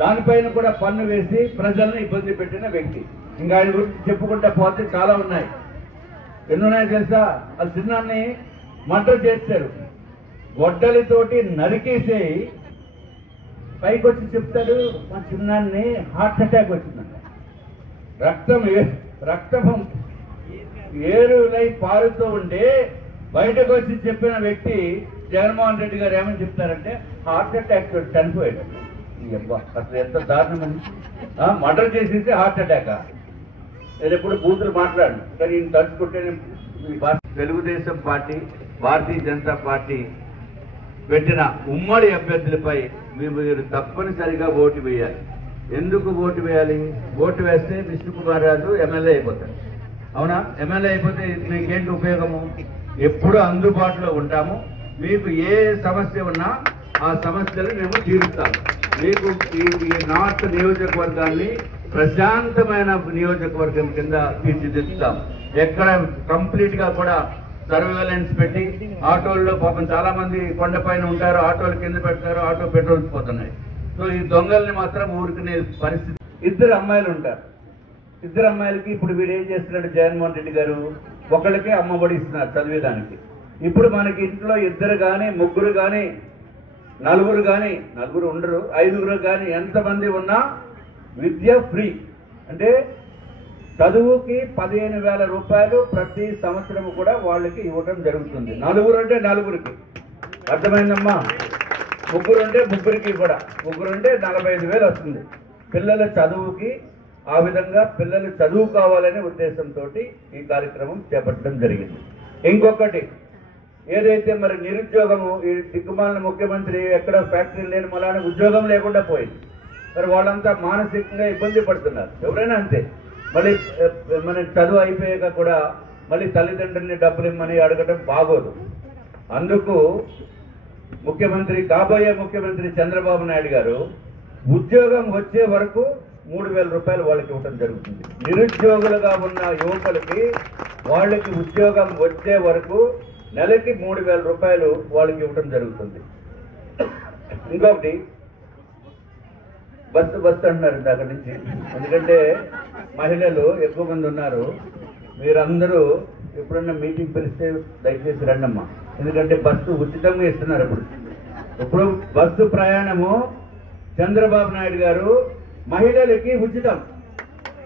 దానిపైన కూడా పన్ను వేసి ప్రజలను ఇబ్బంది పెట్టిన వ్యక్తి. ఇంకా ఆయన గురించి చెప్పుకుంటా పోతే చాలా ఉన్నాయి. ఎన్నున్నాయో తెలుసా? ఆ చిన్నాన్ని మర్డర్ చేస్తారు, గొడ్డలితోటి నరికేసి పైకి వచ్చి చెప్తాడు, మా చిన్నాన్ని హార్ట్ అటాక్ వచ్చిందంట. రక్తం ఏరులై పారుతూ ఉండే బయటకు వచ్చి చెప్పిన వ్యక్తి జగన్మోహన్ రెడ్డి గారు ఏమని చెప్తారంటే హార్ట్ అటాక్ తోటి చనిపోయాడు. అసలు ఎంత దారుణమని, మర్డర్ చేసేసి హార్ట్ అటాక్. నేను ఎప్పుడు బూతులు మాట్లాడను, కానీ ఈయన తలుచుకుంటే తెలుగుదేశం పార్టీ, భారతీయ జనతా పార్టీ పెట్టిన ఉమ్మడి అభ్యర్థులపై మీరు తప్పనిసరిగా ఓటు వేయాలి. ఎందుకు ఓటు వేయాలి? ఓటు వేస్తే విష్ణుకుమార్ రాజు ఎమ్మెల్యే అయిపోతాడు. అవునా? ఎమ్మెల్యే అయిపోతే మీకేంటి ఉపయోగము? ఎప్పుడు అందుబాటులో ఉంటాము. మీకు ఏ సమస్య ఉన్నా ఆ సమస్యలు మేము తీరుస్తాము. మీకు ఈ నార్త్ నియోజకవర్గాన్ని ప్రశాంతమైన నియోజకవర్గం కింద తీర్చిదిద్దుతాం. ఎక్కడ కంప్లీట్ గా కూడా సర్వేలెన్స్ పెట్టి ఆటోల్లో పాపం చాలా మంది కొండపైన ఉంటారు, ఆటోలు కింద పెడతారు, ఆటో పెట్రోల్స్ పోతున్నాయి. సో ఈ దొంగల్ని మాత్రం ఊరుకునే పరిస్థితి. ఇద్దరు అమ్మాయిలు ఉంటారు. ఇద్దరు అమ్మాయిలకి ఇప్పుడు వీడు ఏం చేస్తున్నాడు జగన్మోహన్ రెడ్డి గారు? ఒకళ్ళకే అమ్మఒడి ఇస్తున్నారు చదివేదానికి. ఇప్పుడు మనకి ఇంట్లో ఇద్దరు కానీ, ముగ్గురు కానీ, నలుగురు కానీ, నలుగురు ఉండరు, ఐదుగురు కానీ ఎంతమంది ఉన్నా విద్య ఫ్రీ. అంటే చదువుకి 15,000 రూపాయలు ప్రతి సంవత్సరం కూడా వాళ్ళకి ఇవ్వడం జరుగుతుంది. నలుగురు అంటే నలుగురికి, అర్థమైందమ్మా? ముగ్గురు అంటే ముగ్గురికి కూడా, ముగ్గురు అంటే 45,000 వస్తుంది పిల్లల చదువుకి. ఆ విధంగా పిల్లలు చదువుకోవాలనే ఉద్దేశంతో ఈ కార్యక్రమం చేపట్టడం జరిగింది. ఇంకొకటి ఏదైతే మరి నిరుద్యోగము, ఈ దిక్కుమాలిన ముఖ్యమంత్రి ఎక్కడ ఫ్యాక్టరీ లేని మలాని ఉద్యోగం లేకుండా పోయింది. మరి వాళ్ళంతా మానసికంగా ఇబ్బంది పడుతున్నారు. ఎవరైనా అంతే. మళ్ళీ మన చదువు అయిపోయాక కూడా మళ్ళీ తల్లిదండ్రుల్ని డబ్బులు ఇమ్మని అడగడం బాగోదు. అందుకు ముఖ్యమంత్రి, కాబోయే ముఖ్యమంత్రి చంద్రబాబు నాయుడు గారు ఉద్యోగం వచ్చే వరకు 3,000 రూపాయలు వాళ్ళకి ఇవ్వడం జరుగుతుంది. నిరుద్యోగులుగా ఉన్న యువకులకి వాళ్ళకి ఉద్యోగం వచ్చే వరకు నెలకి 3,000 రూపాయలు వాళ్ళకి ఇవ్వడం జరుగుతుంది. ఇంకొకటి బస్సు అంటున్నారు అక్కడి నుంచి. ఎందుకంటే మహిళలు ఎక్కువ మంది ఉన్నారు. మీరందరూ ఎప్పుడన్నా మీటింగ్ పిలిస్తే దయచేసి రండమ్మా. ఎందుకంటే బస్సు ఉచితంగా ఇస్తున్నారు. ఇప్పుడు బస్సు ప్రయాణము చంద్రబాబు నాయుడు గారు మహిళలకి ఉచితం.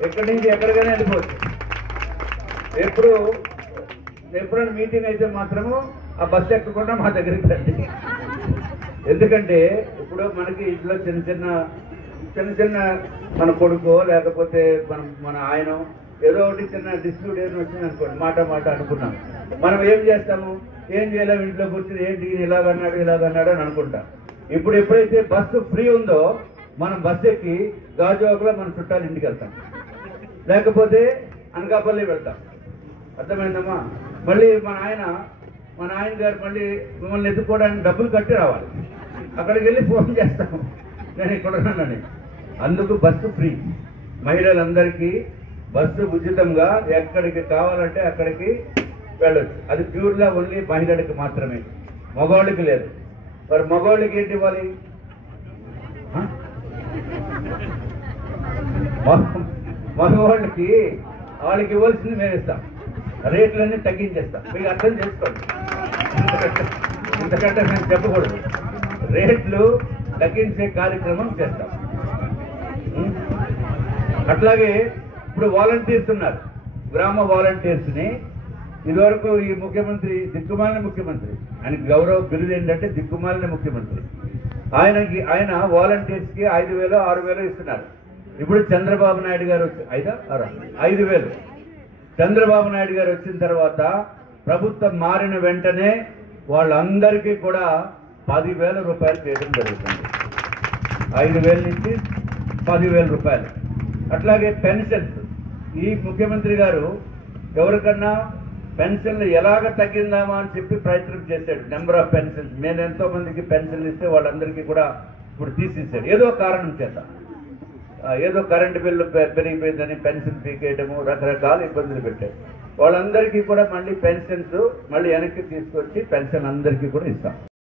ఎక్కడి నుంచి ఎక్కడికైనా వెళ్ళిపోవచ్చు. ఎప్పుడైనా మీటింగ్ అయితే మాత్రము ఆ బస్సు ఎక్కకుండా మా దగ్గరికి రండి. ఎందుకంటే ఇప్పుడు మనకి ఇంట్లో చిన్న చిన్న మన కొడుకో లేకపోతే మన ఆయన ఏదో ఒకటి చిన్న డిస్ప్యూట్ ఏదో వచ్చింది అనుకోండి, మాట అనుకున్నాం. మనం ఏం చేస్తాము? ఏం చేయలేము, ఇంట్లో కూర్చొని ఏంటి ఇలాగన్నాడు అని అనుకుంటాం. ఇప్పుడు ఎప్పుడైతే బస్సు ఫ్రీ ఉందో మనం బస్సు ఎక్కి గాజువాకలో మన చుట్టాలు ఇంటికి వెళ్తాం, లేకపోతే అనకాపల్లి వెళ్తాం. అర్థమైందమ్మా? మళ్ళీ మన ఆయన గారు మళ్ళీ మిమ్మల్ని ఎత్తుకోవడానికి డబ్బులు కట్టి రావాలి. అక్కడికి వెళ్ళి ఫోన్ చేస్తాము, నేను ఇక్కడ ఉన్నానని. అందుకు బస్సు ఫ్రీ. మహిళలందరికీ బస్సు ఉచితంగా ఎక్కడికి కావాలంటే అక్కడికి వెళ్ళొచ్చు. అది ప్యూర్గా ఓన్లీ మహిళలకు మాత్రమే, మగవాళ్ళకి లేదు. మరి మగవాళ్ళకి ఏంటి ఇవ్వాలి? మగవాళ్ళకి వాళ్ళకి ఇవ్వాల్సింది మేము ఇస్తాం. రేట్లన్నీ తగ్గించేస్తాం. మీకు అర్థం చేసుకోండి. ఇంతకంటే మేము చెప్పకూడదు. రేట్లు తగ్గించే కార్యక్రమం చేస్తాం. అట్లాగే ఇప్పుడు వాలంటీర్స్ ఉన్నారు, గ్రామ వాలంటీర్స్ని. ఇదివరకు ఈ ముఖ్యమంత్రి దిక్కుమాలిన ముఖ్యమంత్రి, ఆయనకి గౌరవ బిరుదు ఏంటంటే దిక్కుమాలిన ముఖ్యమంత్రి. ఆయన వాలంటీర్స్కి 5,000 6,000 ఇస్తున్నారు. ఇప్పుడు చంద్రబాబు నాయుడు గారు 5,000 చంద్రబాబు నాయుడు గారు వచ్చిన తర్వాత ప్రభుత్వం మారిన వెంటనే వాళ్ళందరికీ కూడా 10,000 రూపాయలు చేయడం జరుగుతుంది. 5,000 నుంచి 10,000 రూపాయలు. అట్లాగే పెన్షన్స్, ఈ ముఖ్యమంత్రి గారు ఎవరికన్నా పెన్షన్లు ఎలాగ తగ్గిందామా అని చెప్పి ప్రయత్నం చేశాడు. నెంబర్ ఆఫ్ పెన్షన్స్, మేము ఎంతో మందికి పెన్షన్లు ఇస్తే వాళ్ళందరికీ కూడా ఇప్పుడు తీసేశాడు. ఏదో కారణం చేత, ఏదో కరెంటు బిల్లు పెరిగిపోయిందని పెన్షన్ పీకేయడము, రకరకాల ఇబ్బందులు పెట్టారు. వాళ్ళందరికీ కూడా మళ్ళీ పెన్షన్స్ మళ్ళీ వెనక్కి తీసుకొచ్చి పెన్షన్ అందరికీ కూడా ఇస్తాం.